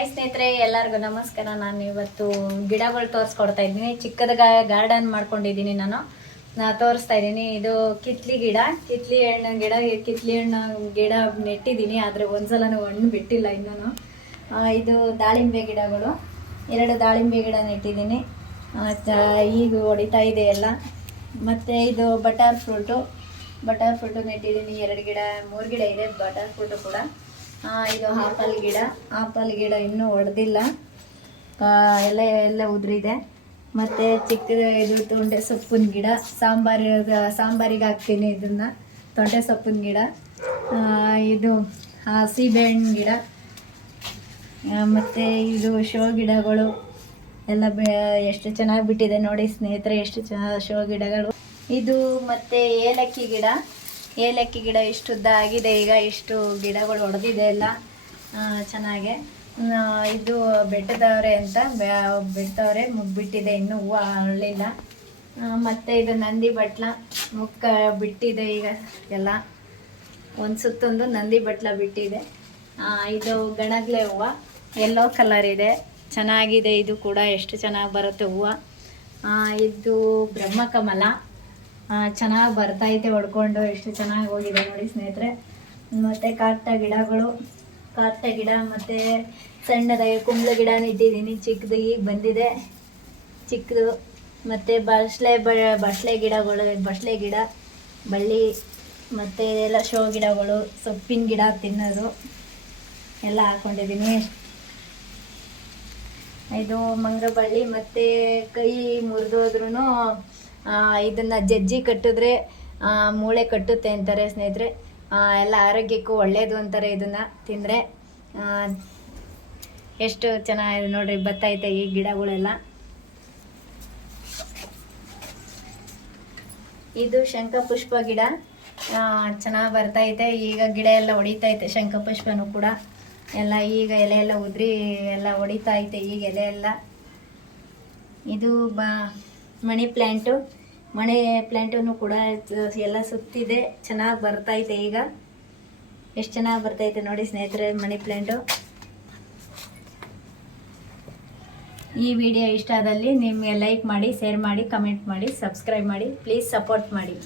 Hi ಸ್ನೇಹಿತರೆ, ಎಲ್ಲರಿಗೂ ನಮಸ್ಕಾರ. ನಾನು ಇವತ್ತು ಗಿಡಗಳು ತೋರಿಸ್ಕೊಡ್ತಾ ಇದ್ದೀನಿ. ಚಿಕ್ಕದ ಗಾರ್ಡನ್ ಮಾಡ್ಕೊಂಡಿದ್ದೀನಿ. ನಾ ತೋರಿಸ್ತಾ ಇದ್ದೀನಿ. ಇದು ಕಿತ್ಲಿ ಗಿಡ, ಕಿತ್ಲಿ ಹಣ್ಣು ಗಿಡ ನೆಟ್ಟಿದ್ದೀನಿ. ಆದರೆ ಒಂದ್ಸಲನೂ ಹಣ್ಣು ಬಿಟ್ಟಿಲ್ಲ ಇನ್ನೂ. ಇದು ದಾಳಿಂಬೆ ಗಿಡಗಳು, 2 ದಾಳಿಂಬೆ ಗಿಡ ನೆಟ್ಟಿದ್ದೀನಿ. ಈಗ ಹೊಡಿತಾ ಇದೆ ಎಲ್ಲ. ಮತ್ತು ಇದು ಬಟರ್ ಫ್ರೂಟು ನೆಟ್ಟಿದ್ದೀನಿ. 2 ಗಿಡ 3 ಗಿಡ ಇದೆ ಬಟರ್ ಫ್ರೂಟು ಕೂಡ. ಇದು ಆಪಲ್ ಗಿಡ ಇನ್ನೂ ಹೊಡೆದಿಲ್ಲ, ಎಲ್ಲ ಉದುರಿದೆ. ಮತ್ತು ಇದು ತೊಂಡೆ ಸೊಪ್ಪಿನ ಗಿಡ, ಸಾಂಬಾರಿಗೆ ಹಾಕ್ತೀನಿ ಇದನ್ನು. ತೊಂಡೆ ಸೊಪ್ಪಿನ ಗಿಡ, ಇದು ಸೀಬೆಹಣ್ಣು ಗಿಡ, ಮತ್ತು ಇದು ಶೋ ಗಿಡಗಳು ಎಲ್ಲ ಎಷ್ಟು ಚೆನ್ನಾಗಿ ಬಿಟ್ಟಿದೆ ನೋಡಿ ಸ್ನೇಹಿತರೆ, ಎಷ್ಟು ಶೋ ಗಿಡಗಳು. ಇದು ಮತ್ತು ಏಲಕ್ಕಿ ಗಿಡ ಇಷ್ಟು ಉದ್ದ ಆಗಿದೆ. ಈಗ ಇಷ್ಟು ಗಿಡಗಳು ಹೊಡೆದಿದೆ ಎಲ್ಲ ಚೆನ್ನಾಗೆ. ಇದು ಬೆಟ್ಟದವರೆ ಅಂತ ಬೆಟ್ಟದವರೆ ಮುಗ್ಬಿಟ್ಟಿದೆ, ಇನ್ನೂ ಹೂವು ಅರಳಿಲ್ಲ. ಮತ್ತು ಇದು ನಂದಿ ಬಟ್ಲ ಮುಕ್ಕ ಬಿಟ್ಟಿದೆ ಈಗ ಎಲ್ಲ. ಒಂದು ಸುತ್ತೊಂದು ನಂದಿ ಬಟ್ಲ ಬಿಟ್ಟಿದೆ. ಇದು ಗಣಗ್ಲೆ ಹೂವು, ಯೆಲ್ಲೋ ಕಲರ್ ಇದೆ, ಚೆನ್ನಾಗಿದೆ. ಇದು ಕೂಡ ಎಷ್ಟು ಚೆನ್ನಾಗಿ ಬರುತ್ತೆ ಹೂವು. ಇದು ಬ್ರಹ್ಮಕಮಲ, ಚೆನ್ನಾಗಿ ಬರ್ತೈತೆ ಹೊಡ್ಕೊಂಡು, ಎಷ್ಟು ಚೆನ್ನಾಗಿ ಹೋಗಿದೆ ನೋಡಿ ಸ್ನೇಹಿತರೆ. ಮತ್ತು ಕಾಟ ಗಿಡ ಮತ್ತು ಸಣ್ಣದಾಗಿ ಕುಂಬಳ ಗಿಡ ನೆಟ್ಟಿದ್ದೀನಿ, ಚಿಕ್ಕದು ಈಗ ಬಂದಿದೆ, ಚಿಕ್ಕದು. ಮತ್ತು ಬಸಳೆ ಗಿಡ, ಬಳ್ಳಿ, ಮತ್ತು ಎಲ್ಲ ಶೋ ಗಿಡಗಳು, ಸೊಪ್ಪಿನ ಗಿಡ ತಿನ್ನೋದು ಎಲ್ಲ ಹಾಕ್ಕೊಂಡಿದ್ದೀನಿ. ಇದು ಮಂಗಬಳ್ಳಿ. ಮತ್ತು ಕೈ ಮುರಿದೋದ್ರೂ ಇದನ್ನು ಜಜ್ಜಿ ಕಟ್ಟಿದ್ರೆ ಮೂಳೆ ಕಟ್ಟುತ್ತೆ ಅಂತಾರೆ ಸ್ನೇಹಿತರೆ. ಎಲ್ಲ ಆರೋಗ್ಯಕ್ಕೂ ಒಳ್ಳೆಯದು ಅಂತಾರೆ ಇದನ್ನು ತಿಂದರೆ. ಎಷ್ಟು ಚೆನ್ನಾಗಿದೆ ನೋಡ್ರಿ, ಬತ್ತೈತೆ ಈ ಗಿಡಗಳೆಲ್ಲ. ಇದು ಶಂಖಪುಷ್ಪ ಗಿಡ, ಚೆನ್ನಾಗಿ ಬರ್ತೈತೆ. ಈಗ ಗಿಡ ಎಲ್ಲ ಹೊಡಿತೈತೆ, ಶಂಖಪುಷ್ಪನೂ ಕೂಡ ಎಲ್ಲ. ಈಗ ಎಲೆ ಎಲ್ಲ ಉದುರಿ ಎಲ್ಲ ಹೊಡಿತೈತೆ ಈಗ ಎಲೆ ಎಲ್ಲ. ಇದು ಮನಿ ಪ್ಲ್ಯಾಂಟೂ ಕೂಡ ಎಲ್ಲ ಸುತ್ತಿದೆ, ಚೆನ್ನಾಗಿ ಬರ್ತೈತೆ. ಈಗ ಎಷ್ಟು ಚೆನ್ನಾಗಿ ಬರ್ತೈತೆ ನೋಡಿ ಸ್ನೇಹಿತರೆ ಮನಿ ಪ್ಲ್ಯಾಂಟು. ಈ ವಿಡಿಯೋ ಇಷ್ಟ ಆದಲ್ಲಿ ನಿಮಗೆ ಲೈಕ್ ಮಾಡಿ, ಶೇರ್ ಮಾಡಿ, ಕಮೆಂಟ್ ಮಾಡಿ, ಸಬ್ಸ್ಕ್ರೈಬ್ ಮಾಡಿ, ಪ್ಲೀಸ್ ಸಪೋರ್ಟ್ ಮಾಡಿ.